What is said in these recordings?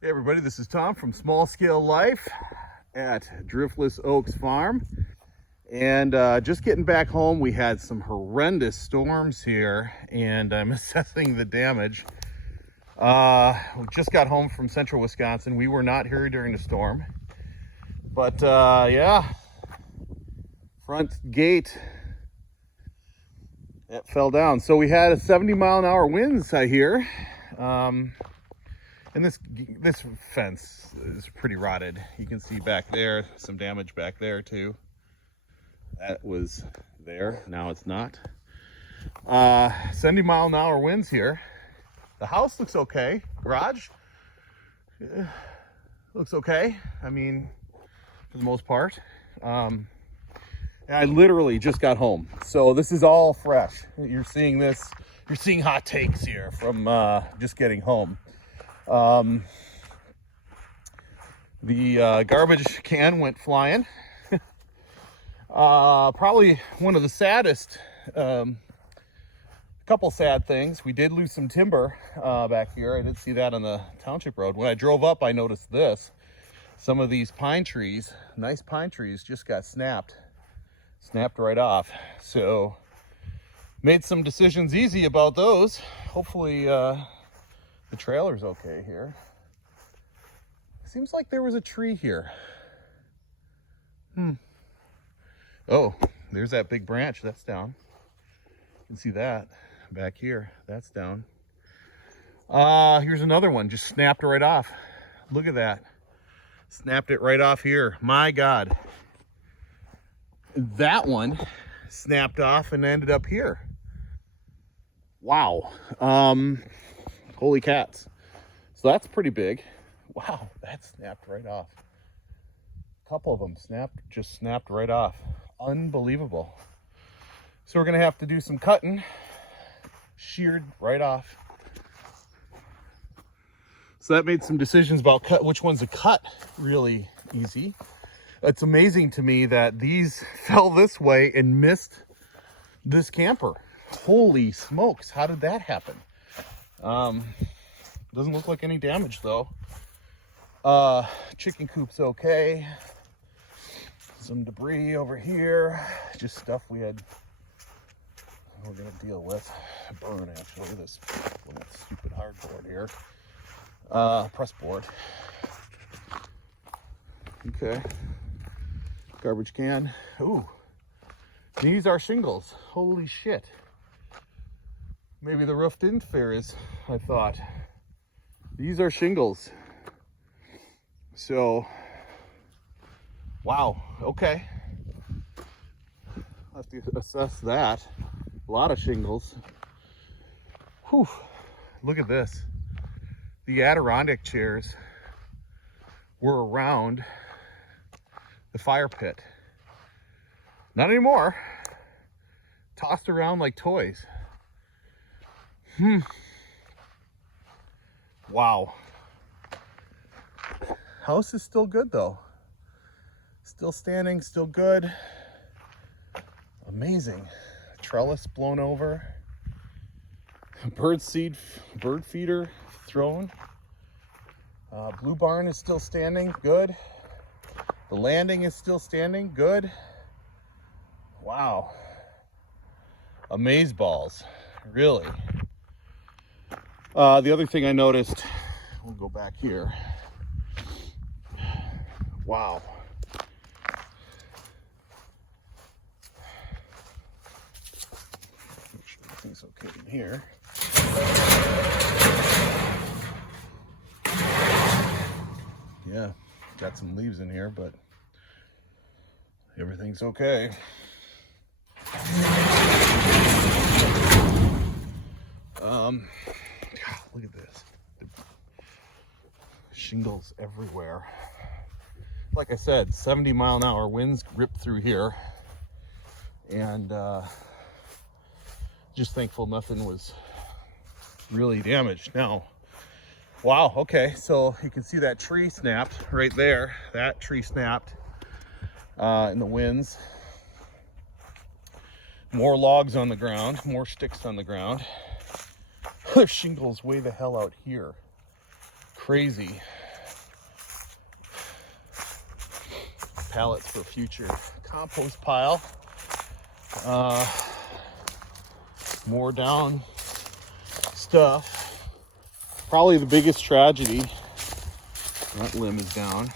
Hey everybody, this is Tom from Small Scale Life at Driftless Oaks Farm. And just getting back home, we had some horrendous storms here and I'm assessing the damage. We just got home from central Wisconsin. We were not here during the storm. But yeah, front gate, it fell down. So we had a 70-mile-an-hour winds, I hear. And this fence is pretty rotted. You can see back there, some damage back there too. That was there, now it's not. 70-mile-an-hour winds here. The house looks okay. Garage looks okay. I mean, for the most part. And I literally just got home. So this is all fresh. You're seeing this, you're seeing hot takes here from just getting home. The garbage can went flying. Probably one of the saddest, couple sad things. We did lose some timber back here. I did see that on the township road. When I drove up, I noticed this. Some of these pine trees, nice pine trees, just got snapped right off. So made some decisions easy about those. Hopefully the trailer's okay here. Seems like there was a tree here. Oh, there's that big branch. That's down. You can see that back here. That's down. Here's another one. Just snapped right off. Look at that. Snapped it right off here. My God. That one snapped off and ended up here. Wow. Holy cats. So that's pretty big. Wow, that snapped right off. A couple of them just snapped right off. Unbelievable. So we're gonna have to do some cutting. Sheared right off. So that made some decisions about which ones to cut really easy. It's amazing to me that these fell this way and missed this camper. Holy smokes, how did that happen? Doesn't look like any damage though. Chicken coop's okay. Some debris over here. Just stuff we're gonna deal with. Burn actually, this stupid hardboard here. Press board. Okay. Garbage can. Ooh. These are shingles. Holy shit. Maybe the roof didn't fare as I thought. These are shingles. So, wow, okay. I'll have to assess that. A lot of shingles. Whew, look at this. The Adirondack chairs were around the fire pit. Not anymore. Tossed around like toys. Wow. House is still good though. Still standing, still good. Amazing. Trellis blown over. Bird feeder thrown. Blue barn is still standing, good. The landing is still standing, good. Wow. Amazeballs, really. The other thing I noticed, we'll go back here. Wow. Make sure everything's okay in here. Yeah, got some leaves in here, but everything's okay. God, look at this. Shingles everywhere. Like I said, 70-mile-an-hour winds ripped through here, and just thankful nothing was really damaged. Now, wow, okay, so you can see that tree snapped right there. That tree snapped in the winds. More logs on the ground, more sticks on the ground. There's shingles way the hell out here. Crazy. pallets for future compost pile. More down stuff. Probably the biggest tragedy. That limb is down.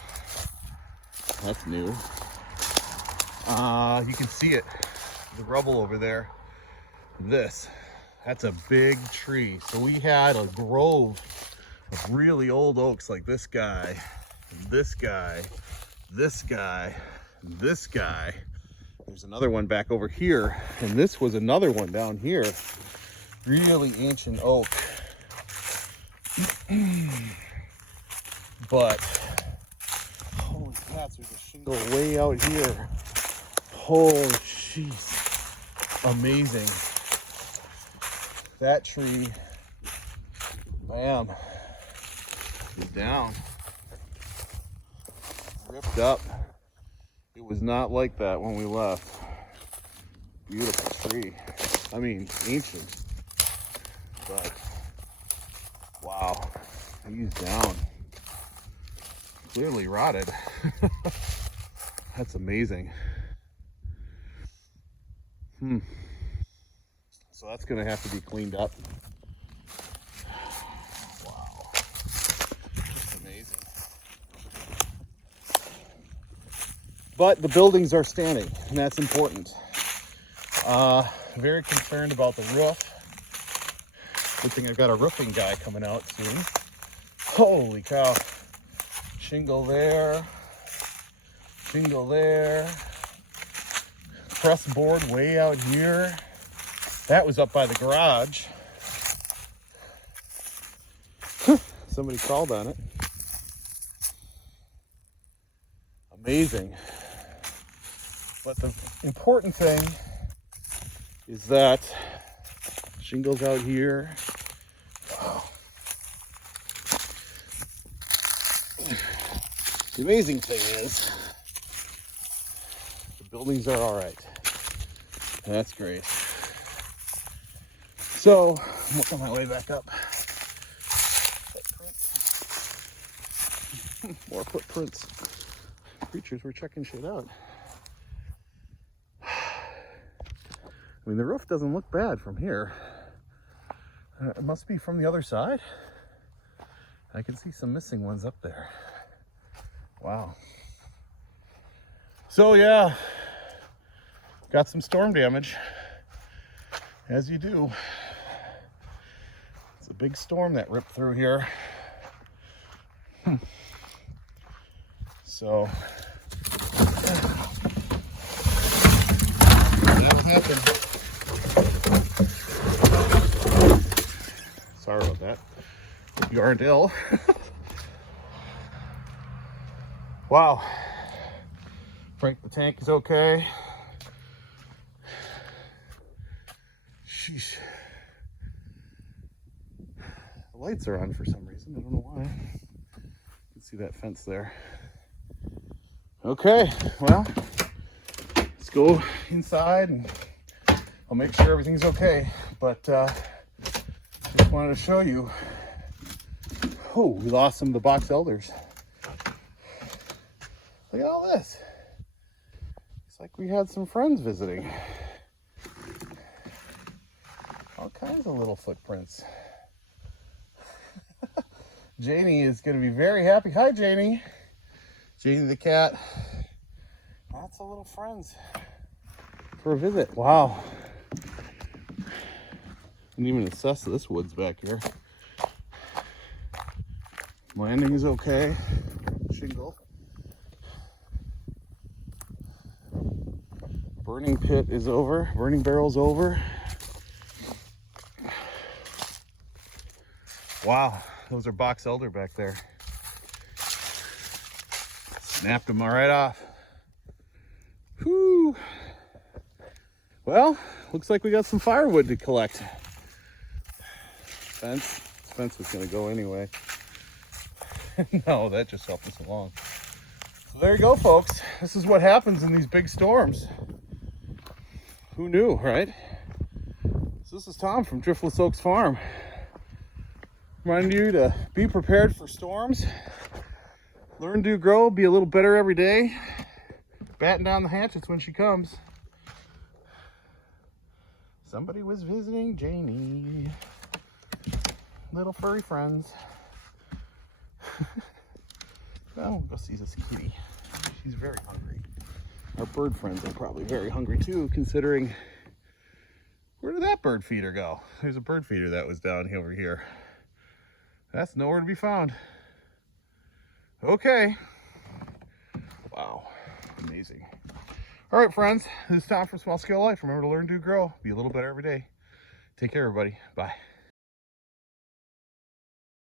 That's new. You can see it, the rubble over there. That's a big tree. So we had a grove of really old oaks like this guy, this guy, this guy, this guy. There's another one back over here, and this was another one down here. Really ancient oak. But holy cats, there's a shingle way out here. Holy jeez. Amazing. That tree, bam, is down. Ripped up. It was not like that when we left. Beautiful tree. I mean, ancient. But, wow, he's down. Clearly rotted. That's amazing. So that's gonna have to be cleaned up. Wow, that's amazing. But the buildings are standing, and that's important. Very concerned about the roof. Good thing I've got a roofing guy coming out soon. Holy cow. Shingle there. Shingle there. Press board way out here. That was up by the garage. Somebody called on it. Amazing. But the important thing is that shingles out here. Wow. The amazing thing is the buildings are all right. That's great. So I'm working my way back up. Footprints. More footprints. Creatures were checking shit out. I mean, the roof doesn't look bad from here. It must be from the other side. I can see some missing ones up there. Wow. So yeah, got some storm damage, as you do. It's a big storm that ripped through here. So that happened. Sorry about that. Hope you aren't ill. Wow. Frank, the tank is okay. Sheesh. The lights are on for some reason. I don't know why. You can see that fence there. Okay, well, let's go inside and I'll make sure everything's okay. But just wanted to show you. Oh, we lost some of the box elders. Look at all this. It's like we had some friends visiting. All kinds of little footprints. Janie is going to be very happy. Hi, Janie. Janie the cat. Lots of little friends for a visit. Wow. Didn't even assess this woods back here. Landing is okay. Shingle. Burning pit is over. Burning barrel's over. Wow, those are box elder back there. Snapped them right off. Whew. Well, looks like we got some firewood to collect. Fence was gonna go anyway. No, that just helped us along. So there you go, folks. This is what happens in these big storms. Who knew, right? So this is Tom from Driftless Oaks Farm. Reminding you to be prepared for storms. Learn to grow, be a little better every day. batten down the hatches when she comes. Somebody was visiting Janie. Little furry friends. Well, we'll go see this kitty. She's very hungry. Our bird friends are probably very hungry too, considering, where did that bird feeder go? There's a bird feeder that was down over here. That's nowhere to be found. Okay. Wow, amazing. All right, friends, it's time for Small Scale Life. Remember to learn, do, grow, be a little better every day. Take care, everybody. Bye.